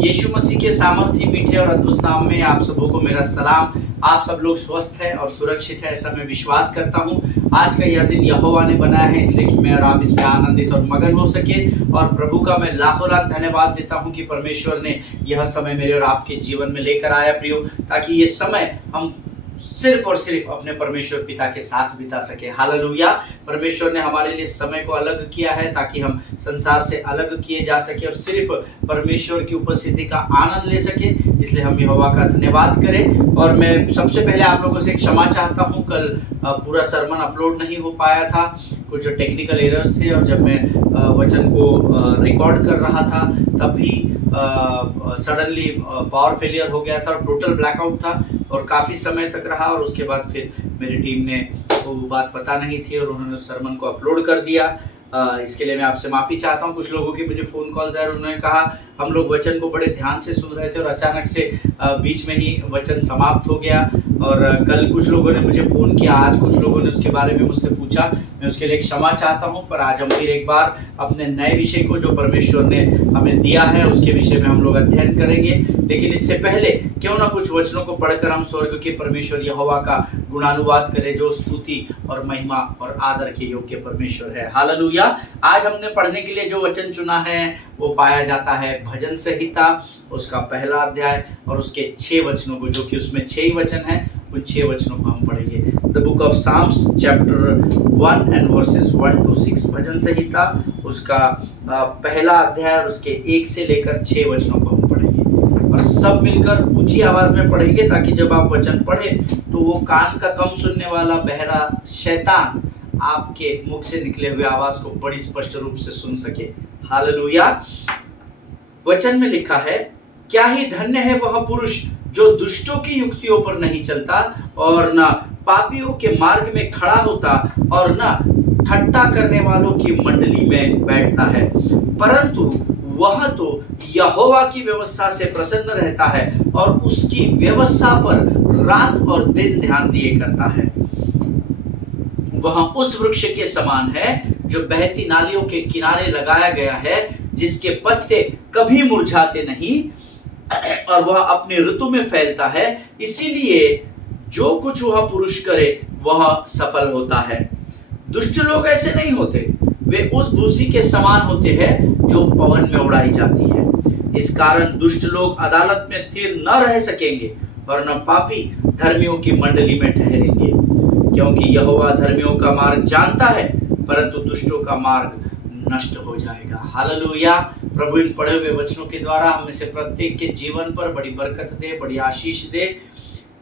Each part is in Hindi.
यीशु मसीह के सामर्थी मीठे और अद्भुत नाम में आप सबों को मेरा सलाम। आप सब लोग स्वस्थ हैं और सुरक्षित है, ऐसा मैं विश्वास करता हूं। आज का यह दिन यहोवा ने बनाया है, इसलिए कि मैं और आप इसमें आनंदित और मगन हो सके। और प्रभु का मैं लाखों लाख धन्यवाद देता हूं कि परमेश्वर ने यह समय मेरे और आपके जीवन में लेकर आया प्रियो, ताकि ये समय हम सिर्फ और सिर्फ अपने परमेश्वर पिता के साथ बिता सके। हालेलुया। परमेश्वर ने हमारे लिए समय को अलग किया है ताकि हम संसार से अलग किए जा सके और सिर्फ परमेश्वर की उपस्थिति का आनंद ले सके। इसलिए हम यहोवा का धन्यवाद करें। और मैं सबसे पहले आप लोगों से क्षमा चाहता हूं, कल पूरा सरमन अपलोड नहीं हो पाया था, कुछ टेक्निकल एरर्स थे। और जब मैं वचन को रिकॉर्ड कर रहा था तब भी सडनली पावर फेलियर हो गया था और टोटल ब्लैकआउट था और काफ़ी समय तक रहा। और उसके बाद फिर मेरी टीम ने वो बात पता नहीं थी और उन्होंने उस सरमन को अपलोड कर दिया। इसके लिए मैं आपसे माफ़ी चाहता हूँ। कुछ लोगों की मुझे फ़ोन कॉल्स आए और उन्होंने कहा हम लोग वचन को बड़े ध्यान से सुन रहे थे और अचानक से बीच में ही वचन समाप्त हो गया। और कल कुछ लोगों ने मुझे फ़ोन किया, आज कुछ लोगों ने उसके बारे में मुझसे पूछा। मैं उसके लिए क्षमा चाहता हूँ। पर आज हम फिर एक बार अपने नए विषय को जो परमेश्वर ने हमें दिया है उसके विषय में हम लोग अध्ययन करेंगे। लेकिन इससे पहले क्यों ना कुछ वचनों को पढ़कर हम स्वर्ग के परमेश्वर यहोवा का गुणानुवाद करें, जो स्तुति और महिमा और आदर के योग्य परमेश्वर है। हालेलुया। आज हमने पढ़ने के लिए जो वचन चुना है वो पाया जाता है भजन संहिता, उसका पहला अध्याय और उसके 6 वचनों को, जो कि उसमें 6 ही वचन हैं, उन 6 वचनों को हम पढ़ेंगे। The book of Psalms chapter 1 and verses 1 to 6, भजन संहिता उसका पहला अध्याय और उसके 1 से लेकर 6 वचनों को हम पढ़ेंगे। और सब मिलकर ऊंची आवाज में पढ़ेंगे ताकि जब आप वचन पढ़ें तो वो कान का कम सुनने वाला बहरा शैतान आपके मुख से निकले हुए आवाज को बड़ी स्पष्ट रूप से सुन सके। हालेलुया। वचन में लिखा है, क्या ही धन्य है वह पुरुष जो दुष्टों की युक्तियों पर नहीं चलता और न पापियों के मार्ग में खड़ा होता और न ठट्टा करने वालों की मंडली में बैठता है, परंतु वह तो यहोवा की व्यवस्था से प्रसन्न रहता है और उसकी व्यवस्था पर रात और दिन ध्यान दिए करता है। वह उस वृक्ष के समान है जो बहती नालियों के किनारे लगाया गया है, जिसके पत्ते कभी मुरझाते नहीं और वह अपने ऋतु में फैलता है। इसीलिए जो कुछ वह पुरुष करे वह सफल होता है। दुष्ट लोग ऐसे नहीं होते, वे उस भूसी के समान होते हैं जो पवन में उड़ाई जाती है। इस कारण दुष्ट लोग अदालत में स्थिर न रह सकेंगे और न पापी धर्मियों की मंडली में ठहरेंगे, क्योंकि यहोवा धर्मियों का मार्ग जानता है परंतु दुष्टों का मार्ग नष्ट हो जाएगा। हालेलुया। प्रभु इन पढ़े हुए वचनों के द्वारा हम में से प्रत्येक के जीवन पर बड़ी बरकत दे, बड़ी आशीष दे।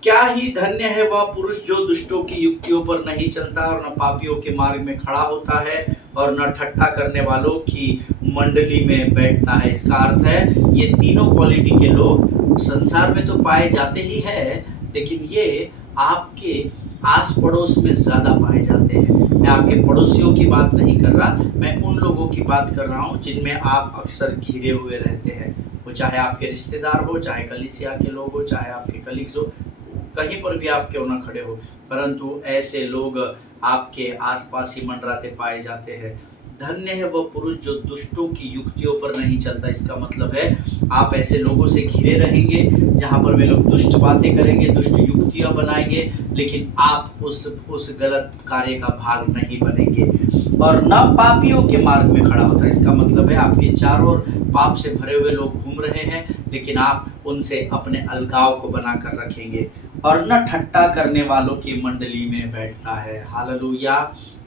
क्या ही धन्य है वह पुरुष जो दुष्टों की युक्तियों पर नहीं चलता और न पापियों के मार्ग में खड़ा होता है और न ठट्ठा करने वालों की मंडली में बैठता है। इसका अर्थ है ये तीनों क्वालिटी के लोग संसार में तो पाए जाते ही है, लेकिन ये आपके आस पड़ोस में ज्यादा पाए जाते हैं। मैं आपके पड़ोसियों की बात नहीं कर रहा, मैं उन लोगों की बात कर रहा हूँ जिनमें आप अक्सर घिरे हुए रहते हैं। वो चाहे आपके रिश्तेदार हो, चाहे कलीसिया के लोग हो, चाहे आपके कलीग्स हो, कहीं पर भी आप क्यों ना खड़े हो, परंतु ऐसे लोग आपके आसपास ही मंडराते पाए जाते हैं। धन्य है वह पुरुष जो दुष्टों की युक्तियों पर नहीं चलता। इसका मतलब है आप ऐसे लोगों से घिरे रहेंगे जहां पर वे लोग दुष्ट बातें करेंगे, दुष्ट युक्तियां बनाएंगे, लेकिन आप उस गलत कार्य का भाग नहीं बनेंगे। और न पापियों के मार्ग में खड़ा होता है। इसका मतलब है आपके चारों ओर पाप से भरे हुए लोग घूम रहे हैं, लेकिन आप उनसे अपने अलगाव को बनाकर रखेंगे। और न ठट्टा करने वालों की मंडली में बैठता है। हालेलुया।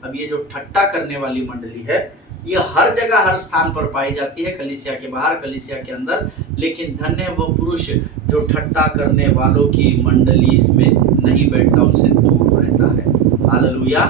अब ये जो ठट्टा करने वाली मंडली है ये हर जगह हर स्थान पर पाई जाती है, कलीसिया के बाहर, कलीसिया के अंदर, लेकिन धन्य है वो पुरुष जो ठट्टा करने वालों की मंडली में नहीं बैठता, उनसे दूर रहता है। हालेलुया।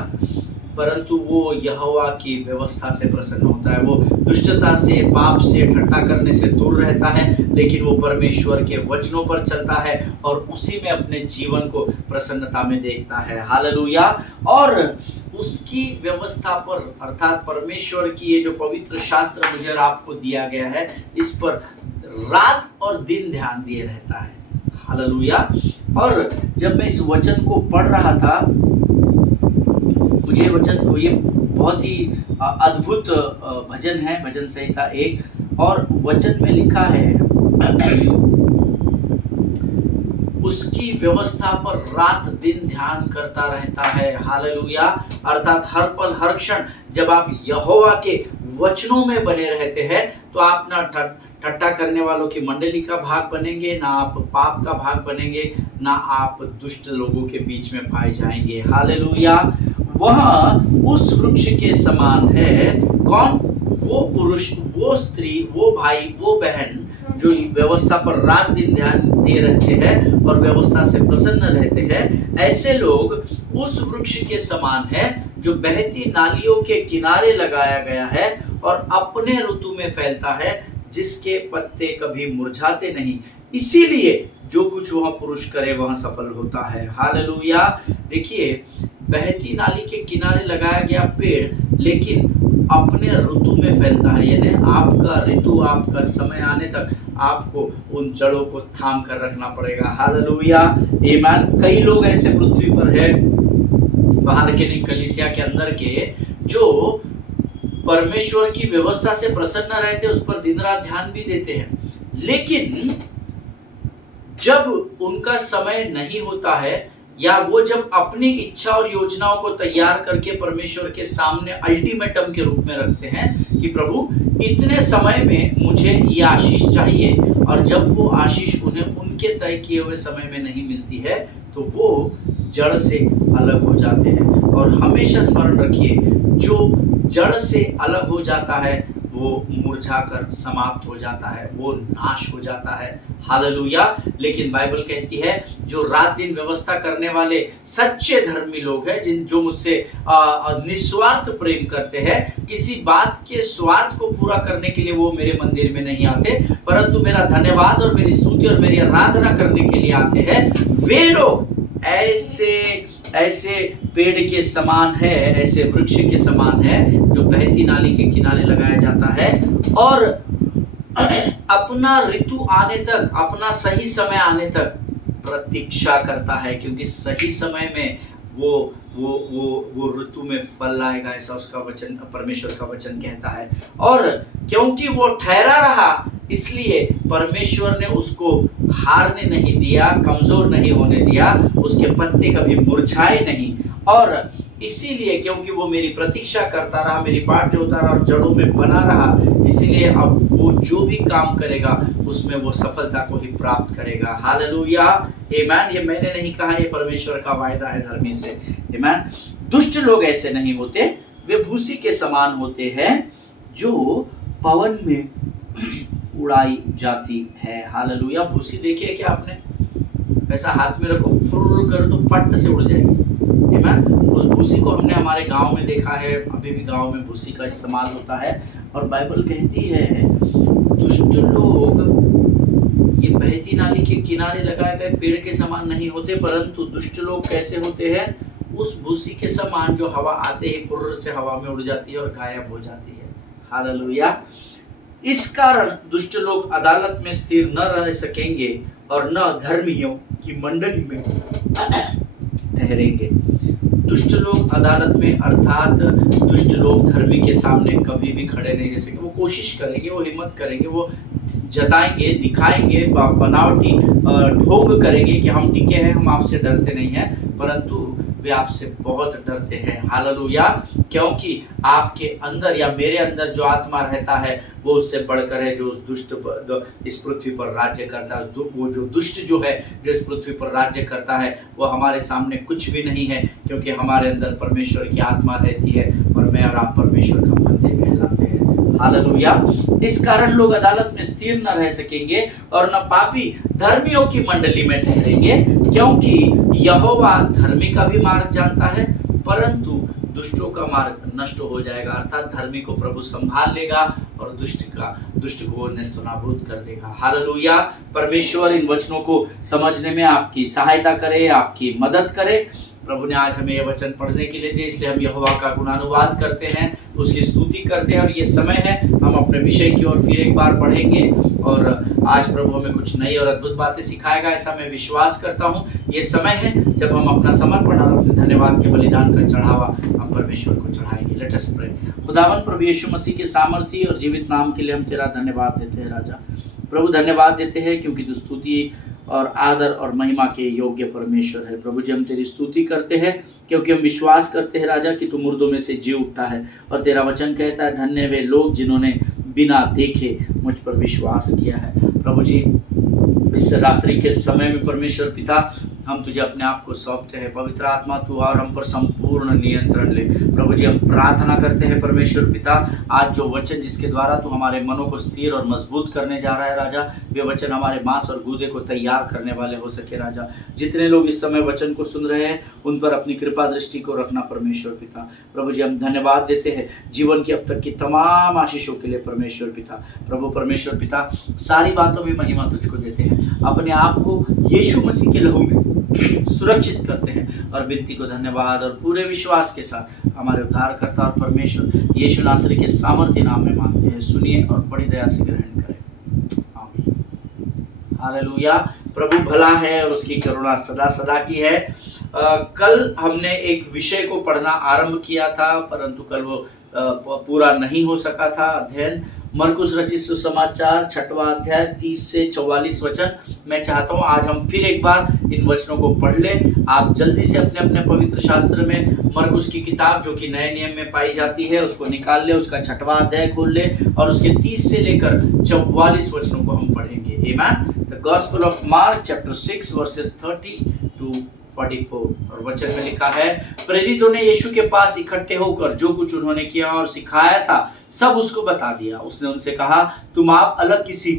परंतु वो यहोवा की व्यवस्था से प्रसन्न होता है। वो दुष्टता से, पाप से, ठट्टा करने से दूर रहता है, लेकिन वो परमेश्वर के वचनों पर चलता है और उसी में अपने जीवन को प्रसन्नता में देखता है। हालेलुया। और उसकी व्यवस्था पर, अर्थात परमेश्वर की ये जो पवित्र शास्त्र मुझे और आपको दिया गया है, इस पर रात और दिन ध्यान दिए रहता है। हालेलुया। और जब मैं इस वचन को पढ़ रहा था, मुझे वचन, ये बहुत ही अद्भुत भजन है, भजन संहिता 1, और वचन में लिखा है उसकी व्यवस्था पर रात दिन ध्यान करता रहता है। हालेलुया। अर्थात हर पल हर क्षण जब आप यहोवा के वचनों में बने रहते हैं तो आप ना ठट्टा करने वालों की मंडली का भाग बनेंगे, ना आप पाप का भाग बनेंगे, ना आप दुष्ट लोगों के बीच में पाए जाएंगे। हालेलुया। वह उस वृक्ष के समान है। कौन? वो पुरुष, वो स्त्री, वो भाई, वो बहन जो व्यवस्था पर रात दिन ध्यान दे रहते हैं और व्यवस्था से प्रसन्न रहते हैं। ऐसे लोग उस वृक्ष के समान है जो बहती नालियों के किनारे लगाया गया है और अपने ऋतु में फैलता है, जिसके पत्ते कभी मुरझाते नहीं। इसीलिए जो कुछ वह पुरुष करे वह सफल होता है। हालेलुया। देखिए, बहती नाली के किनारे लगाया गया पेड़ लेकिन अपने ऋतु में फैलता है, यानी आपका ऋतु, आपका समय आने तक आपको उन जड़ों को थाम कर रखना पड़ेगा। हालेलुया। आमीन। कई लोग ऐसे पृथ्वी पर है, बाहर के नहीं, कलीसिया के अंदर के, जो परमेश्वर की व्यवस्था से प्रसन्न रहते, उस पर दिन रात ध्यान भी देते हैं, लेकिन जब उनका समय नहीं होता है या वो जब अपनी इच्छा और योजनाओं को तैयार करके परमेश्वर के सामने अल्टीमेटम के रूप में रखते हैं कि प्रभु इतने समय में मुझे ये आशीष चाहिए, और जब वो आशीष उन्हें उनके तय किए हुए समय में नहीं मिलती है तो वो जड़ से अलग हो जाते हैं। और हमेशा स्मरण रखिए, जो जड़ से अलग हो जाता है वो मुरझाकर समाप्त हो जाता है, वो नाश हो जाता है। हालेलुया। लेकिन बाइबल कहती है जो रात दिन व्यवस्था करने वाले सच्चे धर्मी लोग हैं, जो मुझसे निस्वार्थ प्रेम करते हैं, किसी बात के स्वार्थ को पूरा करने के लिए वो मेरे मंदिर में नहीं आते, परंतु मेरा धन्यवाद और मेरी स्तुति और मेरी आराधना करने के लिए आते हैं, वे लोग ऐसे पेड़ के समान है, ऐसे वृक्ष के समान है जो बहती नाली के किनारे लगाया जाता है और अपना ऋतु आने तक, अपना सही समय आने तक प्रतीक्षा करता है, क्योंकि सही समय में वो ऋतु में फल लाएगा, ऐसा उसका वचन, परमेश्वर का वचन कहता है। और क्योंकि वो ठहरा रहा, इसलिए परमेश्वर ने उसको हारने नहीं दिया, कमजोर नहीं होने दिया, उसके पत्ते कभी मुरझाए नहीं। और इसीलिए क्योंकि वो मेरी प्रतीक्षा करता रहा, मेरी बाट जोता रहा और जड़ों में बना रहा, इसीलिए अब वो जो भी काम करेगा उसमें वो सफलता को ही प्राप्त करेगा। हालेलुया। आमीन। ये मैंने नहीं कहा, ये परमेश्वर का वायदा है धर्मी से। आमीन। दुष्ट लोग ऐसे नहीं होते, वे भूसी के समान होते हैं जो पवन में उड़ाई जाती है। हालेलुया। भूसी देखिए क्या आपने? ऐसा हाथ में रखो, फुर्र करो तो पट से उड़ जाएगी। उस भूसी को हमने हमारे गांव में देखा है, अभी भी गांव में भूसी का इस्तेमाल होता है। और बाइबल कहती है दुष्ट लोग ये बहती नाली के किनारे लगाए गए पेड़ के समान नहीं होते, परंतु दुष्ट लोग कैसे होते हैं? उस भूसी के समान जो हवा आते ही फुर्र से हवा में उड़ जाती है और गायब हो जाती है। हालेलुया। इस कारण दुष्ट लोग अदालत में स्थिर न रह सकेंगे और न धर्मियों की मंडली में ठहरेंगे। दुष्ट लोग अदालत में, अर्थात दुष्ट लोग धर्मी के सामने कभी भी खड़े नहीं रह सकेंगे। वो कोशिश करेंगे, वो हिम्मत करेंगे, वो जताएंगे, दिखाएंगे, बनावटी ढोंग करेंगे कि हम टिके हैं, हम आपसे डरते नहीं हैं, परंतु वे आपसे बहुत डरते हैं। हालेलुया। क्योंकि आपके अंदर या मेरे अंदर जो आत्मा रहता है वो उससे बढ़कर है, जो उस दुष्ट इस पृथ्वी पर राज्य करता है। वो जो दुष्ट जो है, जो इस पृथ्वी पर राज्य करता है, वो हमारे सामने कुछ भी नहीं है, क्योंकि हमारे अंदर परमेश्वर की आत्मा रहती है और मैं और आप परमेश्वर का मंदिर कहलाते हैं। हालेलुया। इस कारण लोग अदालत में स्थिर न रह सकेंगे और न पापी धर्मियों की मंडली में ठहरेंगे, क्योंकि यहोवा धर्मी का भी मार्ग जानता है, परंतु दुष्टों का मार्ग नष्ट हो जाएगा। अर्थात धर्मी को प्रभु संभाल लेगा और दुष्ट को नेस्तनाबूद कर देगा। हालेलुया। परमेश्वर इन वचनों को समझने में आपकी सहायता करे, आपकी मदद करे। प्रभु ने आज हमें यह वचन पढ़ने के लिए दिए, इसलिए हम यहोवा का गुणानुवाद करते हैं, उसकी स्तुति करते हैं। और ये समय है, हम अपने विषय की ओर फिर एक बार बढ़ेंगे और आज प्रभु हमें कुछ नई और अद्भुत बातें सिखाएगा, ऐसा मैं विश्वास करता हूँ। ये समय है जब हम अपना समर्पण और अपने धन्यवाद के बलिदान का चढ़ावा हम परमेश्वर को चढ़ाएंगे। Late us pray. खुदावन प्रभु यीशु मसीह के सामर्थी और जीवित नाम के लिए हम तेरा धन्यवाद देते हैं राजा। प्रभु धन्यवाद देते हैं क्योंकि तू स्तुति और आदर और महिमा के योग्य परमेश्वर है। प्रभु जी हम तेरी स्तुति करते हैं क्योंकि हम विश्वास करते हैं राजा कि तू मुर्दों में से जी उठता है, और तेरा वचन कहता है धन्य वे लोग जिन्होंने बिना देखे मुझ पर विश्वास किया है। प्रभु जी इस रात्रि के समय में परमेश्वर पिता हम तुझे अपने आप को सौंपते हैं। पवित्र आत्मा तू और हम पर संपूर्ण नियंत्रण ले। प्रभु जी हम प्रार्थना करते हैं परमेश्वर पिता, आज जो वचन जिसके द्वारा तू हमारे मनों को स्थिर और मजबूत करने जा रहा है राजा, वे वचन हमारे मांस और गूदे को तैयार करने वाले हो सके राजा। जितने लोग इस समय वचन को सुन रहे हैं उन पर अपनी कृपा दृष्टि को रखना परमेश्वर पिता। प्रभु जी हम धन्यवाद देते हैं जीवन की अब तक की तमाम आशीषों के लिए परमेश्वर पिता। प्रभु परमेश्वर पिता सारी बातों में महिमा तुझको देते हैं, अपने आप को यीशु मसीह के लहू में सुरक्षित करते हैं और विनती को धन्यवाद और पूरे विश्वास के साथ हमारे उद्धारकर्ता और परमेश्वर यीशु नासरी के सामर्थ्य नाम में मांगते हैं। सुनिए और बड़ी दया से ग्रहण करें, आमीन। हालेलुया। प्रभु भला है और उसकी करुणा सदा सदा की है। कल हमने एक विषय को पढ़ना आरंभ किया था परंतु कल वो पूरा नहीं हो सका था अध्ययन। मरकुस रचित सुसमाचार 6वां अध्याय 30 से 44 वचन। मैं चाहता हूँ आज हम फिर एक बार इन वचनों को पढ़ लें। आप जल्दी से अपने अपने पवित्र शास्त्र में मरकुस की किताब जो कि नए नियम में पाई जाती है उसको निकाल ले, उसका 6वां अध्याय खोल ले और उसके 30 से लेकर 44 वचनों को हम पढ़ेंगे। आमीन। The gospel of mark chapter 6 versus 30 to 44। और वचन में लिखा है, प्रेरितों ने यीशु के पास इकट्ठे होकर जो कुछ उन्होंने किया और सिखाया था सब उसको बता दिया। उसने उनसे कहा, तुम आप अलग किसी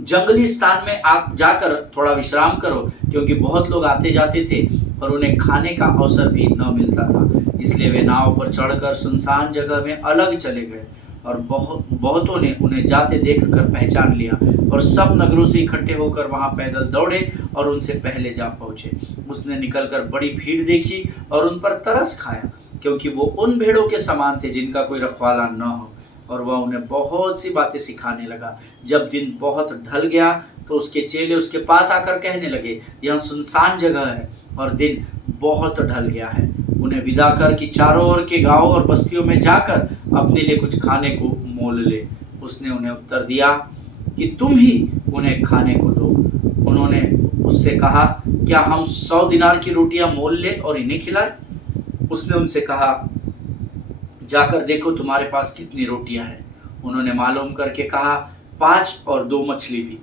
जंगली स्थान में जाकर थोड़ा विश्राम करो, क्योंकि बहुत लोग आते जाते थे और उन्हें खाने का अवसर भी न मिलता था। इसलिए वे नाव पर चढ़कर सुनसान जगह में अलग चले गए और बहुतों ने उन्हें जाते देखकर पहचान लिया और सब नगरों से इकट्ठे होकर वहां पैदल दौड़े और उनसे पहले जा पहुंचे। उसने निकलकर बड़ी भीड़ देखी और उन पर तरस खाया, क्योंकि वो उन भेड़ों के समान थे जिनका कोई रखवाला न हो, और वह उन्हें बहुत सी बातें सिखाने लगा। जब दिन बहुत ढल गया तो उसके चेले उसके पास आकर कहने लगे, यह सुनसान जगह है और दिन बहुत ढल गया है, उन्हें विदा कर कि चारों ओर के गांवों और बस्तियों में जाकर अपने लिए कुछ खाने को मोल ले। उसने उन्हें उत्तर दिया कि तुम ही उन्हें खाने को दो। उन्होंने उससे कहा, क्या हम 100 दिनार की रोटियां मोल ले और इन्हें खिलाएं? उसने उनसे कहा, जाकर देखो तुम्हारे पास कितनी रोटियां हैं। उन्होंने मालूम करके कहा, 5 और 2 मछली भी।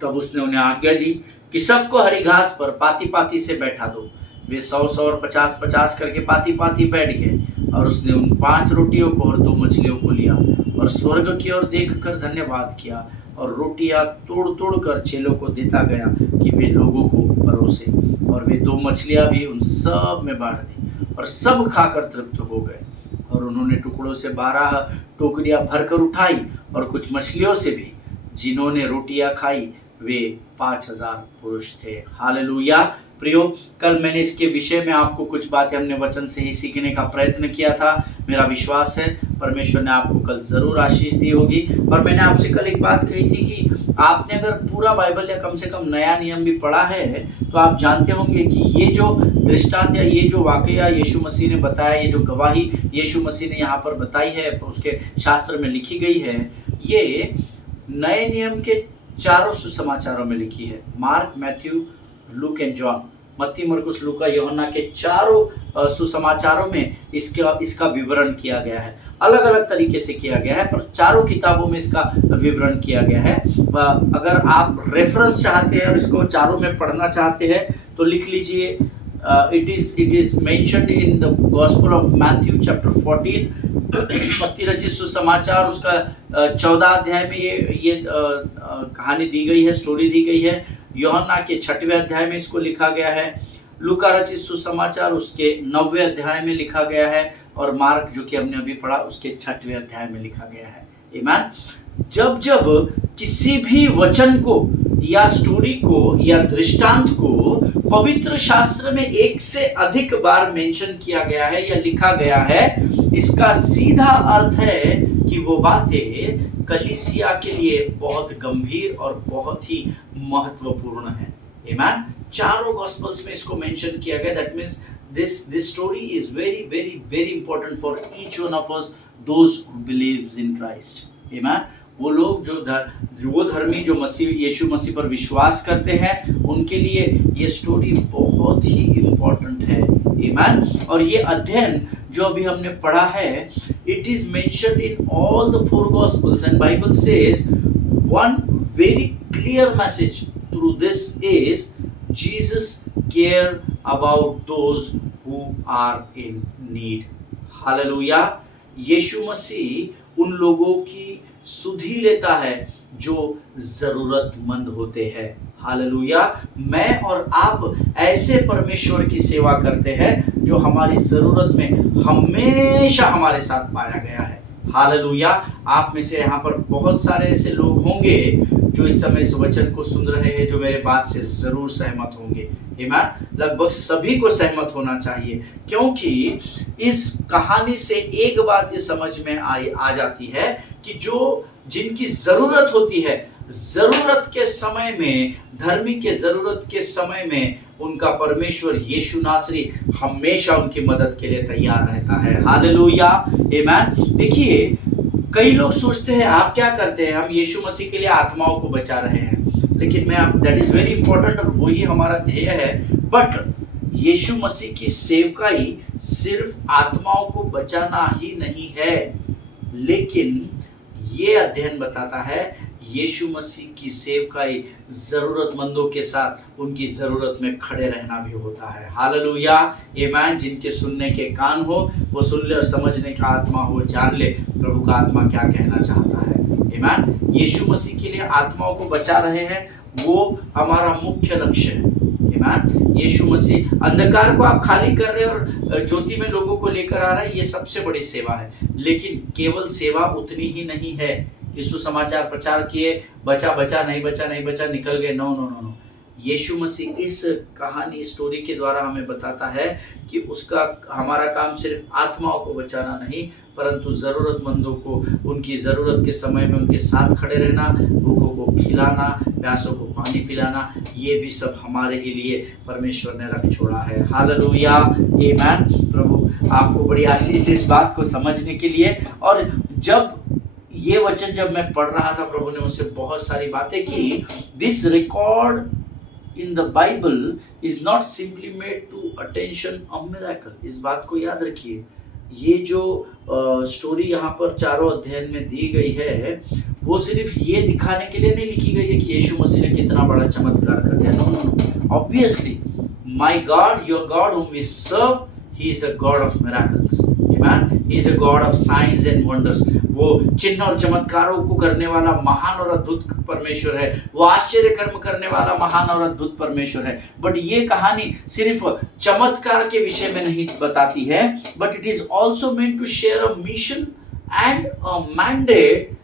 तब उसने उन्हें आज्ञा दी कि सबको हरी घास पर पाती पाती से बैठा दो। वे 100 और 50 करके पाती पाती बैठ गए, और उसने उन 5 रोटियों को और 2 मछलियों को लिया और स्वर्ग की ओर देखकर धन्यवाद किया और रोटियां तोड़ तोड़ कर चेलों को देता गया कि वे लोगों को परोसे। और वे 2 मछलियां भी उन सब में बांट दी और सब खाकर तृप्त हो गए। और उन्होंने टुकड़ों से 12 टोकरियां भरकर उठाई और कुछ मछलियों से भी। जिन्होंने रोटियां खाई वे 5000 पुरुष थे। हालेलुया। प्रियो, कल मैंने इसके विषय में आपको कुछ बातें हमने वचन से ही सीखने का प्रयत्न किया था। मेरा विश्वास है परमेश्वर ने आपको कल जरूर आशीष दी होगी। और मैंने आपसे कल एक बात कही थी कि आपने अगर पूरा बाइबल या कम से कम नया नियम भी पढ़ा है तो आप जानते होंगे कि ये जो दृष्टांत या ये जो वाकया यीशु मसीह ने बताया, ये जो गवाही यीशु मसीह ने यहाँ पर बताई है, उसके शास्त्र में लिखी गई है, ये नए नियम के 4 सुसमाचारों में लिखी है। Mark, Matthew, look and John. मत्ती, मरकुस, लूका, यूहन्ना के 4 सुसमाचारों में इसका विवरण किया गया है। अलग अलग तरीके से किया गया है, पर 4 किताबों में इसका विवरण किया गया है। अगर आप रेफरेंस चाहते हैं और इसको 4 में पढ़ना चाहते हैं तो लिख लीजिए। It is mentioned in the gospel of Matthew chapter 14। मत्ती रचित सुसमाचार उसका 14 अध्याय में ये कहानी दी गई है, स्टोरी दी गई है। यूहन्ना के 6वें अध्याय में इसको लिखा गया है। लूका रचित सुसमाचार उसके 9वें अध्याय में लिखा गया है, और मार्क जो कि हमने अभी पढ़ा उसके 6वें अध्याय में लिखा गया है। आमीन। जब जब किसी भी वचन को या स्टोरी को या दृष्टांत को पवित्र शास्त्र में एक से अधिक बार मेंशन किया गया है या लिखा गया है, इसका सीधा अर्थ है कि वो बातें कलीसिया के लिए बहुत गंभीर और बहुत ही महत्वपूर्ण है। आमीन। 4 गॉस्पेल्स में इसको मेंशन किया गया। That means this story is very important for each one of us, those who believes in Christ. Amen. वो लोग वो धर्मी जो यीशु मसीह पर विश्वास करते हैं, उनके लिए ये स्टोरी बहुत ही इम्पोर्टेंट है। आमीन। और ये अध्ययन जो अभी हमने पढ़ा है, it is mentioned in all the 4 gospels and Bible says one very clear message through this is Jesus care about those who are in need. हालेलुया। यीशु मसीह उन लोगों की सुधि लेता है जो जरूरतमंद होते हैं। हालेलुया। मैं और आप ऐसे परमेश्वर की सेवा करते हैं जो हमारी जरूरत में हमेशा हमारे साथ पाया गया है। हालेलुया। आप में से यहाँ पर बहुत सारे ऐसे लोग होंगे जो इस समय इस वचन को सुन रहे हैं, जो मेरे बात से जरूर सहमत होंगे। आमीन। लगभग सभी को सहमत होना चाहिए, क्योंकि इस कहानी से एक बात ये समझ में आ जाती है कि जो जिनकी जरूरत होती है, जरूरत के समय में, धर्मी के जरूरत के समय में उनका परमेश्वर यीशु नासरी हमेशा उनकी मदद के लिए तैयार रहता है। हालेलुया। आमीन। देखिए, कई लोग सोचते हैं आप क्या करते हैं, हम यीशु मसीह के लिए आत्माओं को बचा रहे हैं, लेकिन दैट इज वेरी इंपॉर्टेंट और वही हमारा ध्येय है। बट यीशु मसीह की सेवकाई सिर्फ आत्माओं को बचाना ही नहीं है, लेकिन ये अध्ययन बताता है यीशु मसीह की सेवकाई जरूरतमंदों के साथ उनकी जरूरत में खड़े रहना भी होता है। हालेलुया। आमीन। जिनके सुनने के कान हो वो सुन ले, और समझने का आत्मा हो जान ले प्रभु का आत्मा क्या कहना चाहता है। आमीन। यीशु मसीह के लिए आत्माओं को बचा रहे हैं, वो हमारा मुख्य लक्ष्य है। आमीन। यीशु मसीह अंधकार को आप खाली कर रहे हैं और ज्योति में लोगों को लेकर आ रहे हैं, ये सबसे बड़ी सेवा है। लेकिन केवल सेवा उतनी ही नहीं है। यीशु समाचार प्रचार किए, बचा बचा नहीं बचा नहीं बचा, निकल गए, नो नो नो नो। यीशु मसीह इस कहानी स्टोरी के द्वारा हमें बताता है कि उसका हमारा काम सिर्फ आत्माओं को बचाना नहीं, परंतु जरूरतमंदों को उनकी जरूरत के समय में उनके साथ खड़े रहना, भूखों को खिलाना, प्यासों को पानी पिलाना, ये भी सब हमारे ही लिए परमेश्वर ने रख छोड़ा है। हालेलुया। आमीन। प्रभु आपको बड़ी आशीष इस बात को समझने के लिए। और जब ये वचन जब मैं पढ़ रहा था, प्रभु ने मुझसे बहुत सारी बातें की। This record in the Bible is not simply made to attention a miracle. इस बात को याद रखिए, ये जो स्टोरी यहाँ पर चारों अध्ययन में दी गई है, वो सिर्फ ये दिखाने के लिए नहीं लिखी गई है कि यीशु मसीह ने कितना बड़ा चमत्कार कर दिया। No no no. Obviously my God, your God whom we serve, he is a God of miracles. Amen. He is a God of signs and wonders. वो चिन्ह और चमत्कारों को करने वाला महान और अद्भुत परमेश्वर है, वो आश्चर्य कर्म करने वाला महान और अद्भुत परमेश्वर है। बट ये कहानी सिर्फ चमत्कार के विषय में नहीं बताती है, but it is also meant to share a mission and a mandate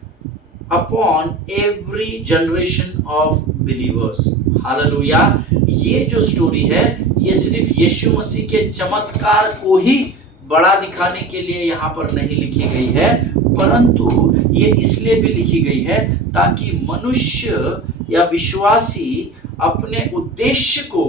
upon every generation of believers. Hallelujah. ये जो स्टोरी है, ये सिर्फ यीशु मसीह के चमत्कार को ही बड़ा दिखाने के लिए यहाँ पर नहीं लिखी गई है, परंतु ये इसलिए भी लिखी गई है ताकि मनुष्य या विश्वासी अपने उद्देश्य को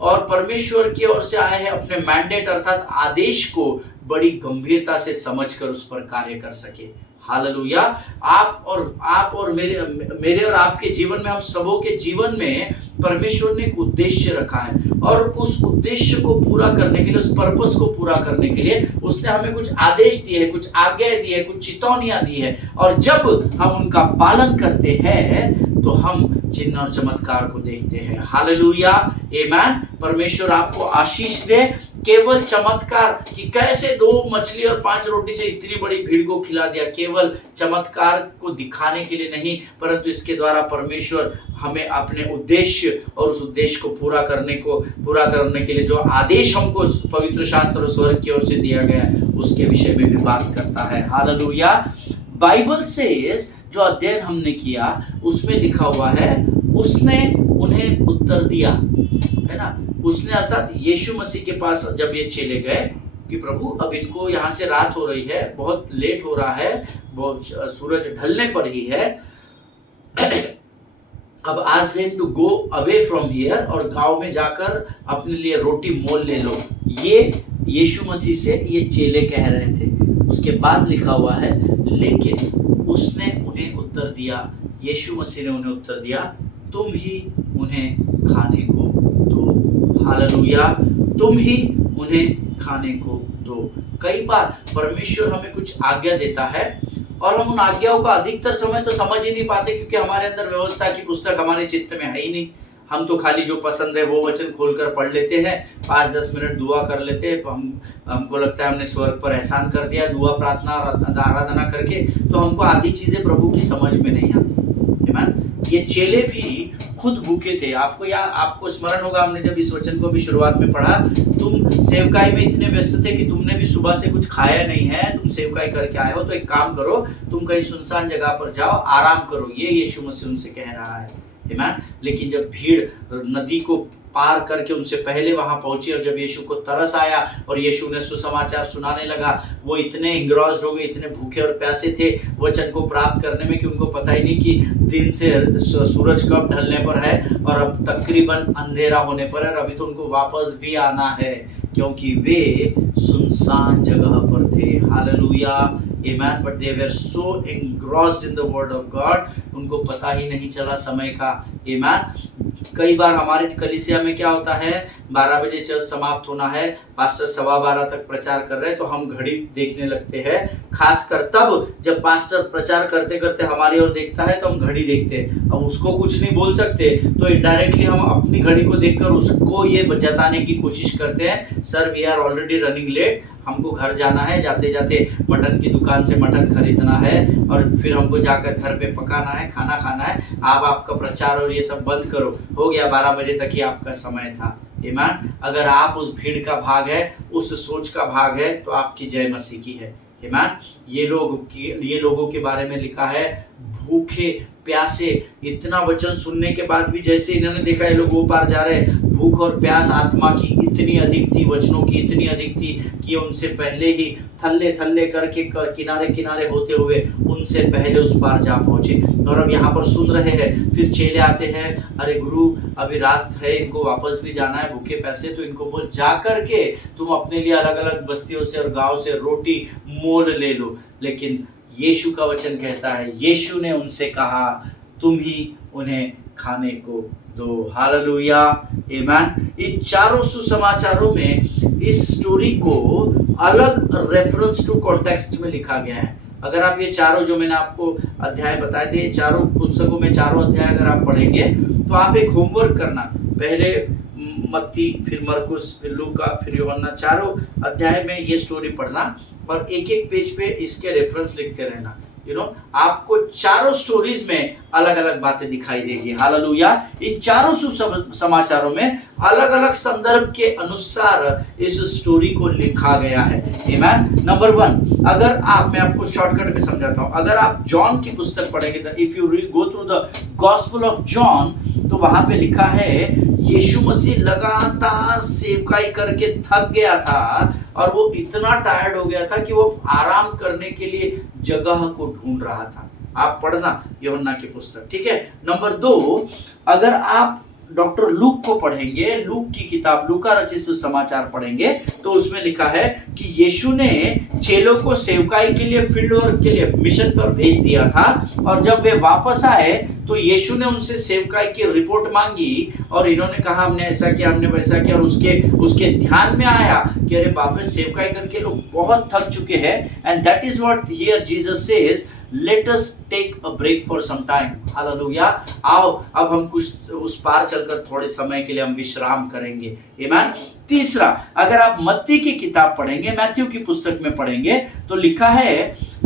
और परमेश्वर की ओर से आए हैं अपने मैंडेट अर्थात आदेश को बड़ी गंभीरता से समझकर उस पर कार्य कर सके। हालेलुया। आप और मेरे और आपके जीवन में, हम सबों के जीवन में परमेश्वर ने एक उद्देश्य रखा है, और उस उद्देश्य को पूरा करने के लिए, उस पर्पस को पूरा करने के लिए उसने हमें कुछ आदेश दिए हैं, कुछ आज्ञाएं दी है, कुछ चेतावनियां दी है, और जब हम उनका पालन करते हैं तो हम चिन्ह और चमत्कार को देखते हैं। हालेलुया। आमीन। परमेश्वर आपको आशीष दे। केवल चमत्कार कि कैसे 2 मछली और 5 रोटी से इतनी बड़ी भीड़ को खिला दिया, केवल चमत्कार को दिखाने के लिए नहीं, परंतु इसके द्वारा परमेश्वर हमें अपने उद्देश्य और उस उद्देश्य को पूरा करने के लिए जो आदेश हमको पवित्र शास्त्र और स्वर्ग की ओर से दिया गया है, उसके विषय में भी बात करता है। हालेलुया। बाइबल से जो अध्ययन हमने किया उसमें लिखा हुआ है, उसने उन्हें उत्तर दिया, है ना। उसने अर्थात यीशु मसीह के पास जब ये चले गए कि प्रभु अब इनको यहाँ से रात हो रही है, बहुत लेट हो रहा है, बहुत सूरज ढलने पर ही है, अब ask them to go away from here, और गांव में जाकर अपने लिए रोटी मोल ले लो। ये यीशु मसीह से ये चेले कह रहे थे। उसके बाद लिखा हुआ है, लेकिन उसने उन्हें उत्तर दिया, यीशु मसीह ने उन्हें उत्तर दिया, तुम ही उन्हें खाने को दो। हालेलुया, तुम ही उन्हें खाने को दो। कई बार परमेश्वर हमें कुछ आज्ञा देता है और हम उन आज्ञाओं का अधिकतर समय तो समझ ही नहीं पाते, क्योंकि हमारे अंदर व्यवस्था की पुस्तक हमारे चित्त में है ही नहीं। हम तो खाली जो पसंद है वो वचन खोलकर पढ़ लेते हैं, 5-10 मिनट दुआ कर लेते हैं। हमको लगता है हमने स्वर्ग पर एहसान कर दिया दुआ प्रार्थना और आराधना करके, तो हमको आधी चीजें प्रभु की समझ में नहीं आती। ये चेले भी खुद भूखे थे। आपको स्मरण होगा, हमने जब इस वचन को भी शुरुआत में पढ़ा, तुम सेवकाई में इतने व्यस्त थे कि तुमने भी सुबह से कुछ खाया नहीं है, तुम सेवकाई करके आए हो, तो एक काम करो, तुम कहीं सुनसान जगह पर जाओ, आराम करो। ये यीशु मसीह उनसे कह रहा है। लेकिन जब भीड़ नदी को पार करके उनसे पहले वहां पहुंची और जब यीशु को तरस आया और यीशु ने सुसमाचार सुनाने लगा, वो इतने इंग्रॉस्ड हो गए, इतने भूखे और प्यासे थे वचन को प्राप्त करने में कि उनको पता ही नहीं कि दिन से सूरज कब ढलने पर है और अब तकरीबन अंधेरा होने पर है, और अभी तो उनको वापस भी आना है, क्योंकि वे सुनसान जगह पर थे। Hallelujah, amen. But they were so engrossed in the word of God, उनको पता ही नहीं चला समय का। आमेन। कई बार हमारे कलीसिया में क्या होता है, 12 बजे चर्च समाप्त होना है, पास्टर 12:15 तक प्रचार कर रहे हैं, तो हम घड़ी देखने लगते हैं। खासकर तब जब पास्टर प्रचार करते करते हमारी ओर देखता है तो हम घड़ी देखते हैं। अब उसको कुछ नहीं बोल सकते, तो इनडायरेक्टली हम अपनी घड़ी को देखकर उसको ये जताने की कोशिश करते हैं, sir we are already running late, हमको घर जाना है, जाते जाते मटन की दुकान से मटन खरीदना है और फिर हमको जाकर घर पे पकाना है, खाना खाना है। आप आपका प्रचार और ये सब बंद करो, हो गया 12 बजे तक ही आपका समय था। ईमान, अगर आप उस भीड़ का भाग है, उस सोच का भाग है, तो आपकी जय मसीह की है। ईमान, ये लोगों के बारे में लिखा है, भूखे प्यासे, इतना वचन सुनने के बाद भी जैसे इन्होंने देखा ये लोग वो पार जा रहे, भूख और प्यास आत्मा की इतनी अधिक थी, वचनों की इतनी अधिक थी कि उनसे पहले ही थल्ले थल्ले करके किनारे किनारे होते हुए उनसे पहले उस पार जा पहुंचे। और अब यहाँ पर सुन रहे हैं, फिर चेले आते हैं, अरे गुरु अभी रात है, इनको वापस भी जाना है, भूखे प्यासे, तो इनको बोल जा करके तुम अपने लिए अलग अलग बस्तियों से और गाँव से रोटी मोल ले लो। लेकिन यीशु का वचन कहता है, यीशु ने उनसे कहा, तुम ही उन्हें खाने को दो। हालेलुया, आमेन। इन चारों सुसमाचारों में इस स्टोरी को अलग रेफरेंस टू कॉन्टेक्स्ट में लिखा गया है। अगर आप ये चारों जो मैंने आपको अध्याय बताए थे, ये चारों पुस्तकों में चारों अध्याय अगर आप पढ़ेंगे तो आप एक होमवर्क करना, पहले मत्ती, फिर मरकुस, फिर लूका, फिर यूहन्ना, चारों अध्याय में ये स्टोरी पढ़ना और एक एक पेज पे इसके रेफरेंस लिखते रहना। आपको चारों स्टोरीज में अलग अलग बातें दिखाई देगी। हालेलुया। इन चारों समाचारों में अलग अलग संदर्भ के अनुसार इस स्टोरी को लिखा गया है। आमेन। नंबर 1, अगर मैं आपको शॉर्टकट में समझाता हूं, अगर आप जॉन की पुस्तक पढ़ेंगे, if you go through the gospel of John, तो वहां पे लिखा है यीशु मसीह लगातार सेवकाई करके थक गया था और वो इतना टायर्ड हो गया था कि वो आराम करने के लिए जगह को ढूंढ रहा था। आप पढ़ना यूहन्ना की पुस्तक, ठीक है। नंबर 2, अगर आप डॉक्टर लूक को पढ़ेंगे, लूक की किताब, लूका रचित सुसमाचार पढ़ेंगे, तो उसमें लिखा है कि यीशु ने चेलों को सेवकाई के लिए, फील्ड वर्क के लिए मिशन पर भेज दिया था, और जब वे वापस आए तो यीशु ने उनसे सेवकाई की रिपोर्ट मांगी और इन्होंने कहा हमने ऐसा किया, हमने वैसा किया, और उसके ध्यान में आया कि अरे बाप रे, सेवकाई करके लोग बहुत थक चुके हैं। And that is what here Jesus says, let us take a break for some time. Hallelujah. आओ अब हम कुछ उस पार चलकर थोड़े समय के लिए हम विश्राम करेंगे। आमीन। तीसरा, अगर आप मत्ती की किताब पढ़ेंगे, मैथ्यू की पुस्तक में पढ़ेंगे, तो लिखा है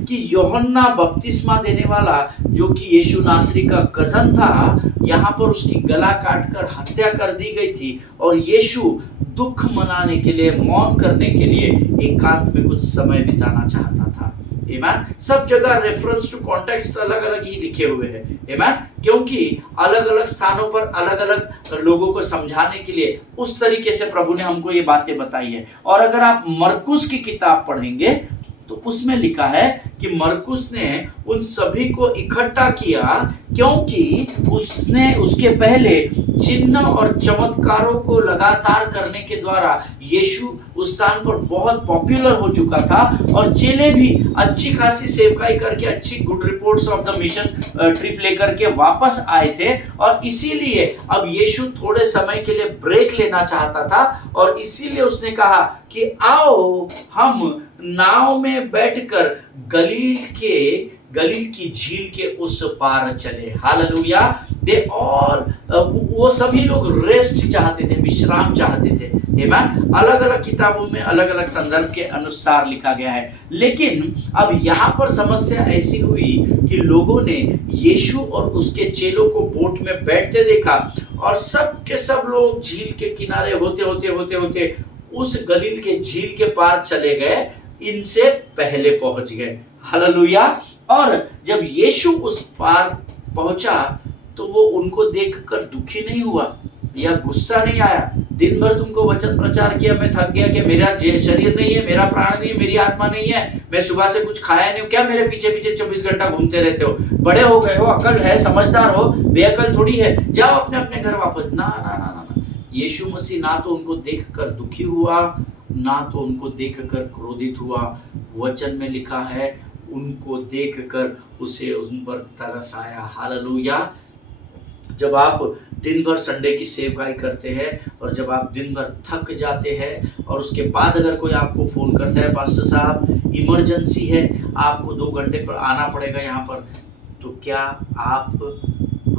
कि यूहन्ना बपतिस्मा देने वाला, जो कि यीशु नासरी का कजन था, यहाँ पर उसकी गला काटकर हत्या कर दी गई थी और यीशु दुख मनाने के लिए, मौन करने के लिए एकांत में कुछ समय बिताना चाहता था। आमीन। सब जगह रेफरेंस टू कॉन्टेक्स्ट अलग अलग ही लिखे हुए हैं। आमीन। क्योंकि अलग अलग स्थानों पर अलग अलग लोगों को समझाने के लिए उस तरीके से प्रभु ने हमको ये बातें बताई है। और अगर आप मरकुस की किताब पढ़ेंगे तो उसमें लिखा है कि मरकुस ने उन सभी को इकट्ठा किया क्योंकि उसने उसके पहले चिन्ह और चमत्कारों को लगातार करने के द्वारा यीशु उस स्थान पर बहुत पॉपुलर हो चुका था और चेले भी अच्छी खासी सेवकाई करके अच्छी good reports of the mission trip लेकर के वापस आए थे और इसीलिए अब यीशु थोड़े समय के लिए ब्रेक लेना चाहता था और इसीलिए उसने कहा कि आओ हम नाव में बैठकर गलील की झील के उस पार चले। हालेलुया। दे ऑल वो सभी लोग रेस्ट चाहते थे, विश्राम चाहते थे। आमीन। अलग अलग किताबों में अलग अलग संदर्भ के अनुसार लिखा गया है, लेकिन अब यहाँ पर समस्या ऐसी हुई कि लोगों ने यीशु और उसके चेलों को बोट में बैठते देखा और सब के सब लोग झील के किनारे होते उस गलील के झील के पार चले गए, इनसे पहले पहुंच गए। हालेलुया। और जब यीशु उस पार पहुंचा तो वो उनको देखकर दुखी नहीं हुआ या गुस्सा नहीं आया। दिन भर तुमको वचन प्रचार किया, मैं थक गया, कि मेरा शरीर नहीं है, मेरा प्राण नहीं है, मेरी आत्मा नहीं है, मैं सुबह से कुछ खाया नहीं हूं, क्या मेरे पीछे पीछे 24 घंटा घूमते रहते हो, बड़े हो गए हो, अकल है, समझदार हो, बेअकल थोड़ी है, जाओ अपने अपने घर वापस। ना ना ना ना, यीशु मसीह ना तो उनको देखकर दुखी हुआ, ना तो उनको देखकर क्रोधित हुआ। वचन में लिखा है उनको देखकर उसे उन पर तरस आया। हालेलुया। जब आप दिन भर संडे की सेवकाई करते हैं और जब आप दिन भर थक जाते हैं और उसके बाद अगर कोई आपको फोन करता है, पास्टर साहब इमरजेंसी है, आपको 2 घंटे पर आना पड़ेगा यहाँ पर, तो क्या आप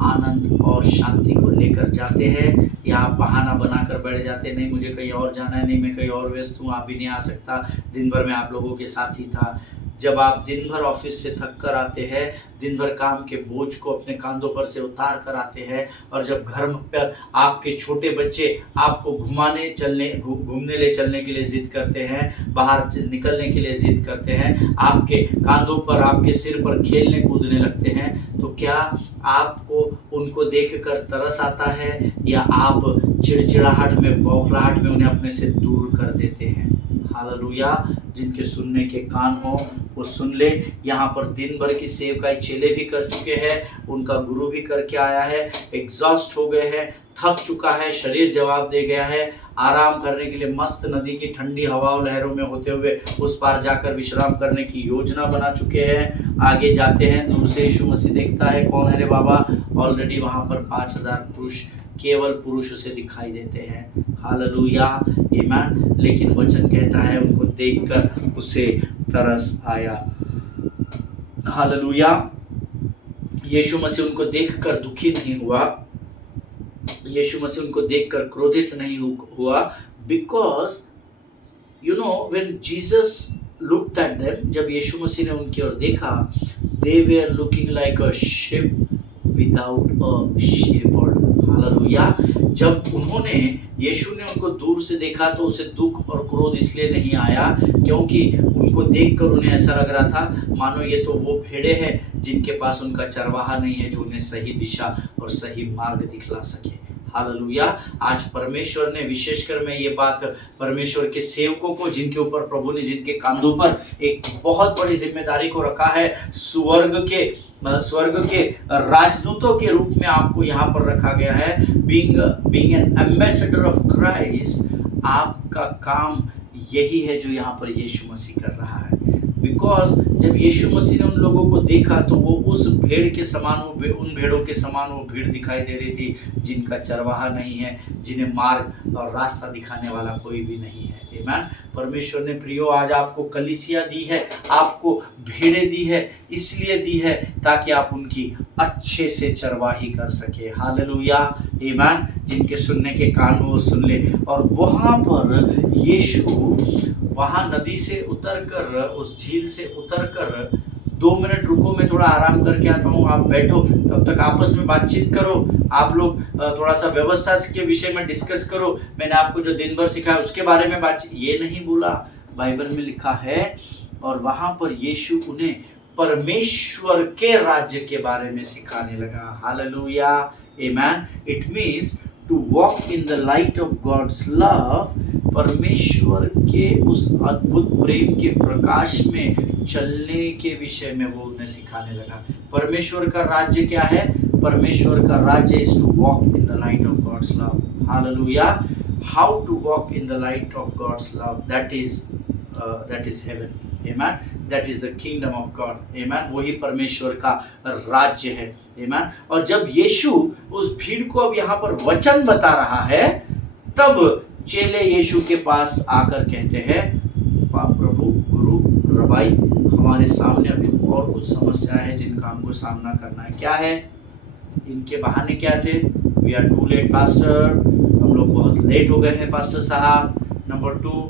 आनंद और शांति को लेकर जाते हैं या आप बहाना बनाकर बैठ जाते हैं, नहीं मुझे कहीं और जाना है, नहीं मैं कहीं और व्यस्त हूँ, आप भी नहीं आ सकता, दिन भर मैं आप लोगों के साथ ही था। जब आप दिन भर ऑफिस से थक कर आते हैं, दिन भर काम के बोझ को अपने कांधों पर से उतार कर आते हैं और जब घर पर आपके छोटे बच्चे आपको घूमने ले चलने के लिए जिद करते हैं, बाहर निकलने के लिए जिद करते हैं, आपके कांधों पर आपके सिर पर खेलने कूदने लगते हैं, तो क्या आपको उनको देखकर तरस आता है या आप चिड़चिड़ाहट में, बौखलाहट में उन्हें अपने से दूर कर देते हैं? हालेलुया। जिनके सुनने के कान हो वो सुन ले। यहाँ पर दिन भर की सेवकाई चेले भी कर चुके हैं, उनका गुरु भी करके आया है, एग्जॉस्ट हो गए हैं, थक चुका है, शरीर जवाब दे गया है, आराम करने के लिए मस्त नदी की ठंडी हवाओं लहरों में होते हुए उस पार जाकर विश्राम करने की योजना बना चुके हैं। आगे जाते हैं, दूर से यीशु मसीह देखता है, कौन है रे बाबा? ऑलरेडी वहाँ पर 5000 पुरुष, केवल पुरुष उसे दिखाई देते हैं। हालेलुया, आमीन। लेकिन वचन कहता है उनको देखकर उसे तरस आया। हालेलुया। यीशु मसीह उनको देखकर दुखी नहीं हुआ, यीशु मसीह उनको देखकर क्रोधित नहीं हुआ, because you know when Jesus looked at them, जब यीशु मसीह ने उनकी ओर देखा, they were looking like a ship without a shepherd. Hallelujah. जब यीशु ने उनको दूर से देखा तो उसे दुख और क्रोध इसलिए नहीं आया क्योंकि उनको देखकर उन्हें ऐसा लग रहा था मानो ये तो वो भेड़े हैं जिनके पास उनका चरवाहा नहीं है जो उन्हें सही दिशा और सही मार्ग दिखला सके। हालेलुया। आज परमेश्वर ने, विशेषकर मैं ये बात परमेश्वर के सेवकों को, जिनके ऊपर प्रभु ने जिनके कांधों पर एक बहुत बड़ी जिम्मेदारी को रखा है, स्वर्ग के राजदूतों के रूप में आपको यहाँ पर रखा गया है, being an ambassador of Christ, आपका काम यही है जो यहाँ पर यीशु मसीह कर रहा है। बिकॉज जब यीशु मसीह ने उन लोगों को देखा तो वो उस भेड़ के समान, उन भेड़ों के समान वो भीड़ दिखाई दे रही थी जिनका चरवाहा नहीं है, जिन्हें मार्ग और रास्ता दिखाने वाला कोई भी नहीं है। आमीन। परमेश्वर ने प्रियो आज आपको कलीसिया दी है, आपको भेड़ें दी है, इसलिए दी है ताकि आप उनकी अच्छे से चरवाही कर सके। हालेलुया, आमीन। जिनके सुनने के कान हो वो सुन ले। और वहाँ पर यीशु वहाँ नदी से उतरकर, उस झील से उतरकर, 2 मिनट रुको, मैं थोड़ा आराम करके आता हूँ, आप बैठो, तब तक आपस में बातचीत करो, आप लोग थोड़ा सा व्यवस्था के विषय में डिस्कस करो, मैंने आपको जो दिन भर सिखाया उसके बारे में बातचीत। ये नहीं बोला, बाइबल में लिखा है और वहाँ पर यीशु उन्हें परमेश्वर के राज्य के बारे में सिखाने लगा। हालेलुया, आमीन। It means to walk in the light of God's love, परमेश्वर के उस अद्भुत प्रेम के प्रकाश में चलने के विषय में वो उन्हें सिखाने लगा। परमेश्वर का राज्य क्या है? परमेश्वर का राज्य is to walk in the light of God's love. Hallelujah. How to walk in the light of God's love? That is heaven. Amen. That is the kingdom of God. Amen. वही परमेश्वर का राज्य है। Amen. और जब यीशु उस भीड़ को अब यहाँ पर वचन बता रहा है, तब चेले यीशु के पास आकर कहते हैं, प्रभु, गुरु, रबाई, हमारे सामने अभी और कुछ समस्या है जिनका हमको सामना करना है। क्या है? इनके बहाने क्या थे? We are too late pastor, हम लोग बहुत लेट हो गए हैं पास्टर साहब। नंबर 2,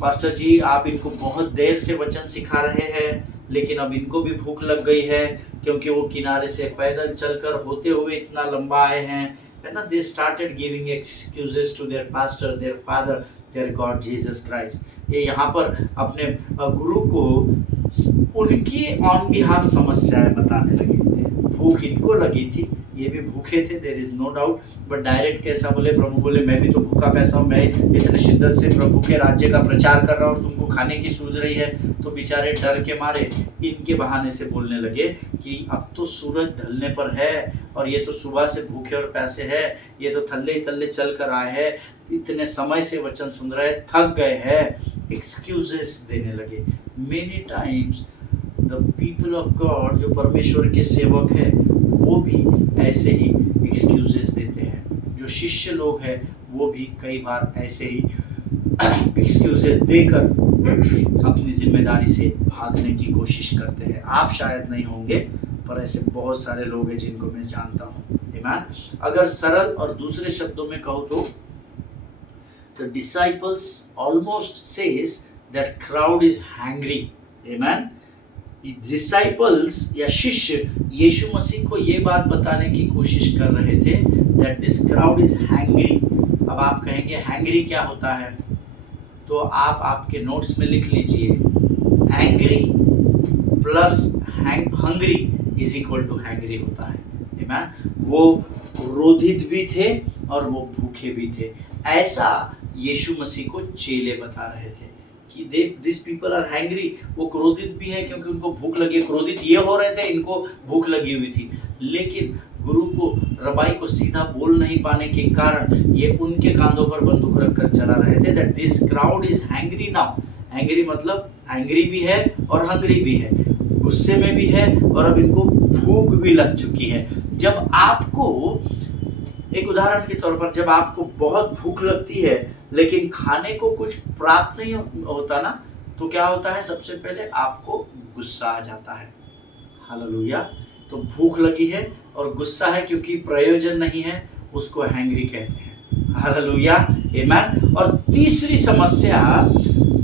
पास्टर जी आप इनको बहुत देर से वचन सिखा रहे हैं, लेकिन अब इनको भी भूख लग गई है क्योंकि वो किनारे से पैदल चलकर होते हुए इतना लंबा आए हैं। है ना? They started giving excuses to their pastor, their father, their God Jesus Christ. ये यहाँ पर अपने गुरु को उनकी ऑन बिहाफ समस्याएं बताने लगे। भूख इनको लगी थी, ये भी भूखे थे, there is no doubt, but direct कैसा बोले? प्रभु बोले मैं भी तो भूखा पैसा हूँ, मैं इतने शिद्दत से प्रभु के राज्य का प्रचार कर रहा हूँ और तुमको खाने की सूझ रही है। तो बेचारे डर के मारे इनके बहाने से बोलने लगे कि अब तो सूरज ढलने पर है और ये तो सुबह से भूखे और प्यासे है, ये तो थल्ले ही थल्ले चल कर आए हैं, इतने समय से वचन सुन रहे, थक गए हैं। एक्सक्यूजेस देने लगे। Many times the people of God, जो परमेश्वर के सेवक हैं, वो भी ऐसे ही एक्सक्यूजेस देते हैं। जो शिष्य लोग हैं वो भी कई बार ऐसे ही एक्सक्यूजेस देकर अपनी जिम्मेदारी से भागने की कोशिश करते हैं। आप शायद नहीं होंगे, पर ऐसे बहुत सारे लोग हैं जिनको मैं जानता हूँ। आमीन। अगर सरल और दूसरे शब्दों में कहूँ तो the disciples almost says that crowd is hungry. Amen. Disciples या शिष्य यीशु मसीह को ये बात बताने की कोशिश कर रहे थे that this crowd is hungry. अब आप कहेंगे हैंग्री क्या होता है? तो आप आपके नोट्स में लिख लीजिए, angry plus hungry is equal to hangry होता है। Amen? वो क्रोधित भी थे और वो भूखे भी थे। ऐसा यीशु मसीह को चेले बता रहे थे कि दिस पीपल आर हैंग्री। वो क्रोधित भी है क्योंकि उनको भूख लगी। क्रोधित ये हो रहे थे, इनको भूख लगी हुई थी, लेकिन गुरु को, रबाई को सीधा बोल नहीं पाने के कारण ये उनके कांधों पर बंदूक रखकर चला रहे थे। That this crowd is hangry now. Hangry मतलब हैंग्री भी है और हंग्री भी है, गुस्से में भी है और अब इनको भूख भी लग चुकी है। जब आपको, एक उदाहरण के तौर पर, जब आपको बहुत भूख लगती है लेकिन खाने को कुछ प्राप्त नहीं होता ना, तो क्या होता है? सबसे पहले आपको गुस्सा आ जाता है। हालेलुया। तो भूख लगी है और गुस्सा है क्योंकि प्रयोजन नहीं है, उसको हैंग्री कहते हैं। हालेलुया, आमीन। और तीसरी समस्या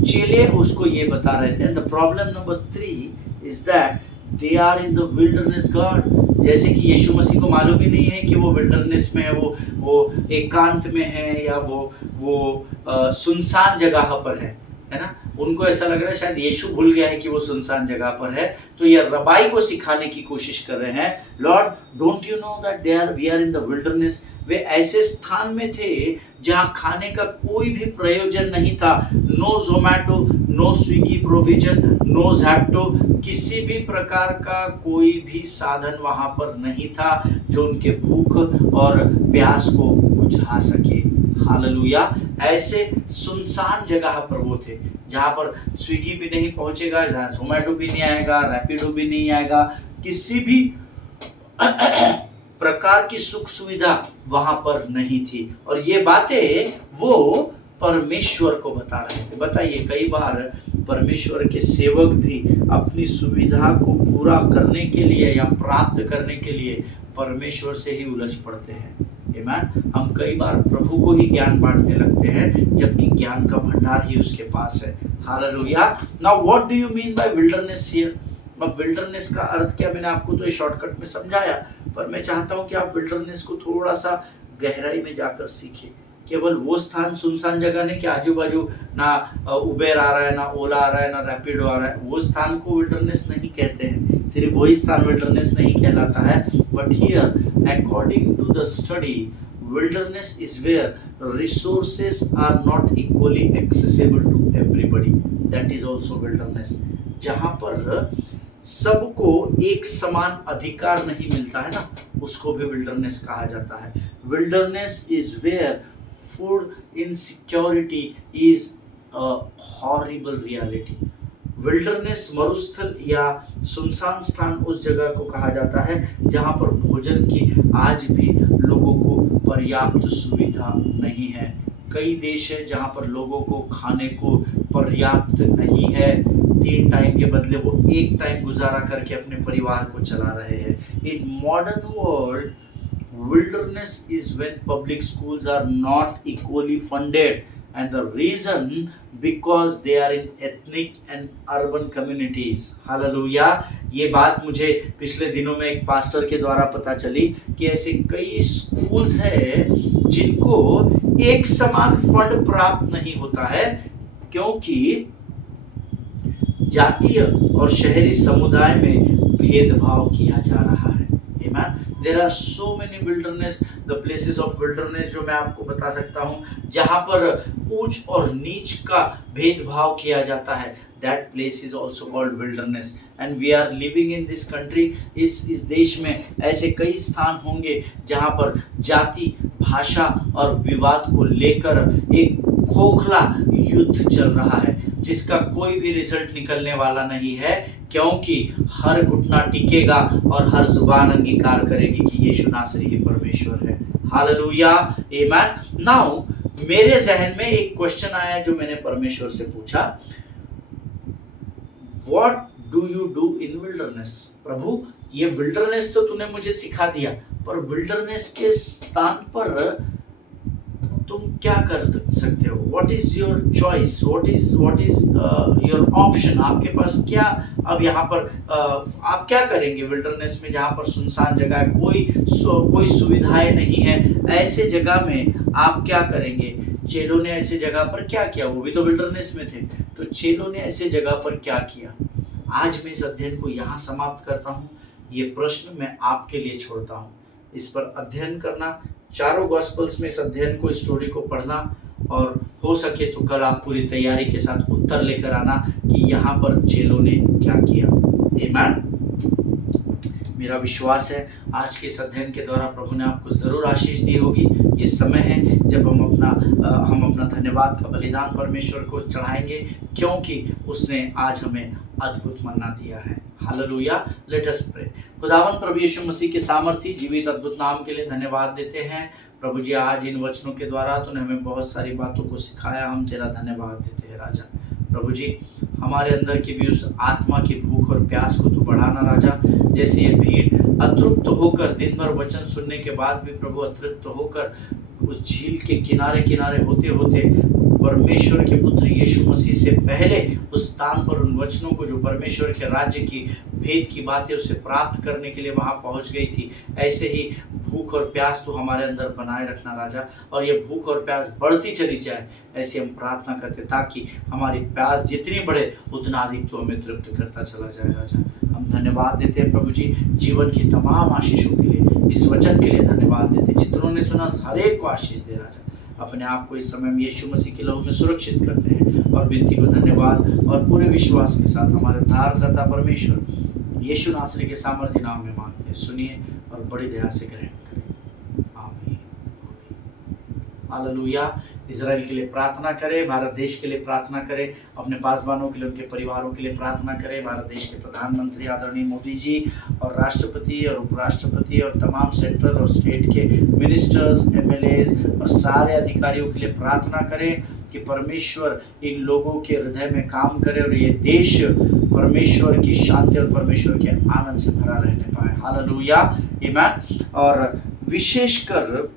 चेले उसको ये बता रहे थे, the problem number 3 is that they are in the wilderness God. जैसे कि यीशु मसीह को मालूम ही नहीं है कि वो विल्डरनेस में है, वो एकांत में है या वो सुनसान जगह पर है ना? उनको ऐसा लग रहा है शायद यीशु भूल गया है कि वो सुनसान जगह पर है। तो ये रबाई को सिखाने की कोशिश कर रहे हैं, lord don't you know that we are in the wilderness. वे ऐसे स्थान में थे जहां खाने का कोई भी प्रयोजन नहीं था। No Zomato, no Swiggy provision, no Zepto, किसी भी प्रकार का कोई भी साधन वहां पर नहीं था जो उनके भूख और प्यास को बुझा सके। हालेलुया। ऐसे सुनसान जगह पर वो थे जहां पर स्विगी भी नहीं पहुंचेगा, जहां जोमैटो भी नहीं आएगा, रैपिडो भी नहीं आएगा, किसी भी प्रकार की सुख सुविधा वहां पर नहीं थी। और ये बातें वो परमेश्वर को बता रहे थे। बताइए, कई बार परमेश्वर के सेवक भी अपनी सुविधा को पूरा करने के लिए या प्राप्त करने के लिए परमेश्वर से ही उलझ पड़ते हैं। आमीन। हम कई बार प्रभु को ही ज्ञान बांटने लगते हैं जबकि ज्ञान का भंडार ही उसके पास है। Hallelujah. Now what do you mean by wilderness here? अब विल्डरनेस का अर्थ क्या? मैंने आपको तो ये शॉर्टकट में समझाया, पर मैं चाहता हूं कि आप विल्डरनेस को थोड़ा सा गहराई में जाकर सीखें। केवल वो स्थान सुनसान जगह नहीं कि आजू बाजू ना उबेर आ रहा है, ना ओला आ रहा है, ना रैपिडो आ रहा है, वो स्थान को विल्डरनेस नहीं कहते हैं। सिर्फ वही स्थान विल्डरनेस नहीं कहलाता है। But here according to the study, Wilderness is where resources are not equally accessible to everybody. That is also wilderness. जहाँ पर सबको एक समान अधिकार नहीं मिलता है ना, उसको भी विल्डरनेस कहा जाता है. Wilderness is where food insecurity is a horrible reality. Wilderness मरुस्थल या सुनसान स्थान उस जगह को कहा जाता है जहाँ पर भोजन की आज भी लोगों को पर्याप्त सुविधा नहीं है. कई देश है जहाँ पर लोगों को खाने को पर्याप्त नहीं है. 3 टाइम के बदले वो 1 टाइम गुजारा करके अपने परिवार को चला रहे हैं. In modern world wilderness is when public schools are not equally funded, and the reason because they are in ethnic and urban communities. Hallelujah. ये बात मुझे पिछले दिनों में एक पास्टर के द्वारा पता चली कि ऐसे कई स्कूल्स हैं जिनको एक समान फंड प्राप्त नहीं होता है क्योंकि जातीय और शहरी समुदाय में भेदभाव किया जा रहा है. Amen. There are so many wilderness, the places of wilderness जो मैं आपको बता सकता हूँ जहाँ पर ऊंच और नीच का भेदभाव किया जाता है. That place is also called wilderness, and we are living in this country. इस देश में ऐसे कई स्थान होंगे जहाँ पर जाति, भाषा और विवाद को लेकर एक खोखला युद्ध चल रहा है जिसका कोई भी रिजल्ट निकलने वाला नहीं है क्योंकि हर घुटना टिकेगा और हर जुबान अंगीकार करेगी कि यीशु नासरी ही परमेश्वर है. हालेलुया. आमीन. नाउ मेरे जहन में एक क्वेश्चन आया जो मैंने परमेश्वर से पूछा, what do you do in wilderness. प्रभु ये विल्डरनेस तो तूने मुझे सिखा दिया, पर विल्डरनेस के स्थान पर तुम क्या कर सकते हो. What is your choice, what is your option. आपके पास क्या अब यहाँ पर आप क्या करेंगे विल्डरनेस में जहाँ पर सुनसान जगह है, कोई सुविधाएं नहीं है. ऐसे जगह में आप क्या करेंगे. चेलों ने ऐसे जगह पर क्या किया, वो भी तो विल्डरनेस में थे. तो चेलों ने ऐसे जगह पर क्या किया. आज मैं इस अध्ययन को यहाँ समाप्त करता हूँ. ये प्रश्न मैं आपके लिए छोड़ता हूँ. इस पर अध्ययन करना, चारों गॉस्पल्स में इस अध्ययन को, स्टोरी को पढ़ना, और हो सके तो कल आप पूरी तैयारी के साथ उत्तर लेकर आना कि यहाँ पर चेलों ने क्या किया. आमीन. मेरा विश्वास है आज के इस अध्ययन के द्वारा प्रभु ने आपको ज़रूर आशीष दी होगी. ये समय है जब हम अपना धन्यवाद का बलिदान परमेश्वर को चढ़ाएंगे क्योंकि उसने आज हमें अद्भुत मन्ना दिया है. हालेलुया. Let us pray. खुदावन प्रभु यीशु मसीह के सामर्थी जीवित अद्भुत नाम के लिए धन्यवाद देते हैं. प्रभु जी आज इन वचनों के द्वारा तूने हमें बहुत सारी बातों को सिखाया. हम तेरा धन्यवाद देते हैं राजा. प्रभु जी हमारे अंदर की भी उस आत्मा की भूख और प्यास को तू बढ़ाना राजा. जैसे ये भीड़ अतृप्त होकर दिन भर वचन सुनने के बाद भी प्रभु अतृप्त होकर उस झील के किनारे किनारे होते होते परमेश्वर के पुत्र यीशु मसीह से पहले उस स्थान पर उन वचनों को जो परमेश्वर के राज्य की भेद की बातें उसे प्राप्त करने के लिए वहां पहुंच गई थी, ऐसे ही भूख और प्यास तो हमारे अंदर बनाए रखना राजा. और ये भूख और प्यास बढ़ती चली जाए ऐसी हम प्रार्थना करते ताकि हमारी प्यास जितनी बढ़े उतना अधिक तो हमें तृप्त करता चला जाए राजा. हम धन्यवाद देते हैं प्रभु जी जीवन की तमाम आशीषों के लिए, इस वचन के लिए धन्यवाद देते हैं. जितनों ने सुना हर एक को आशीष दे राजा. अपने आप को इस समय में यीशु मसीह के लहू में सुरक्षित करते हैं और विनती को धन्यवाद और पूरे विश्वास के साथ हमारे उद्धारकर्ता परमेश्वर यीशु नासरी के सामर्थ्य नाम में मांगते हैं. सुनिए और बड़ी दया से ग्रहण करें. आमीन. हालेलुया. इजराइल के लिए प्रार्थना करें, भारत देश के लिए प्रार्थना करें, अपने पासवानों के लिए, उनके परिवारों के लिए प्रार्थना करें. भारत देश के प्रधानमंत्री आदरणीय मोदी जी और राष्ट्रपति और उपराष्ट्रपति और तमाम सेंट्रल और स्टेट के मिनिस्टर्स, एमएलएज और सारे अधिकारियों के लिए प्रार्थना करें कि परमेश्वर इन लोगों के हृदय में काम करे और ये देश परमेश्वर की शांति और परमेश्वर के आनंद से भरा रहने पाए. हालेलुया. आमीन. और विशेषकर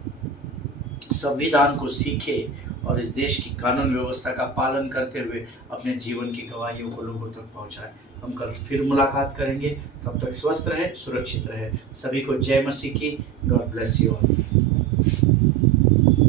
संविधान को सीखे और इस देश की कानून व्यवस्था का पालन करते हुए अपने जीवन की गवाहियों को लोगों तक पहुंचाए. हम कल फिर मुलाकात करेंगे. तब तक स्वस्थ रहे, सुरक्षित रहे. सभी को जय मसीह की. God bless you all.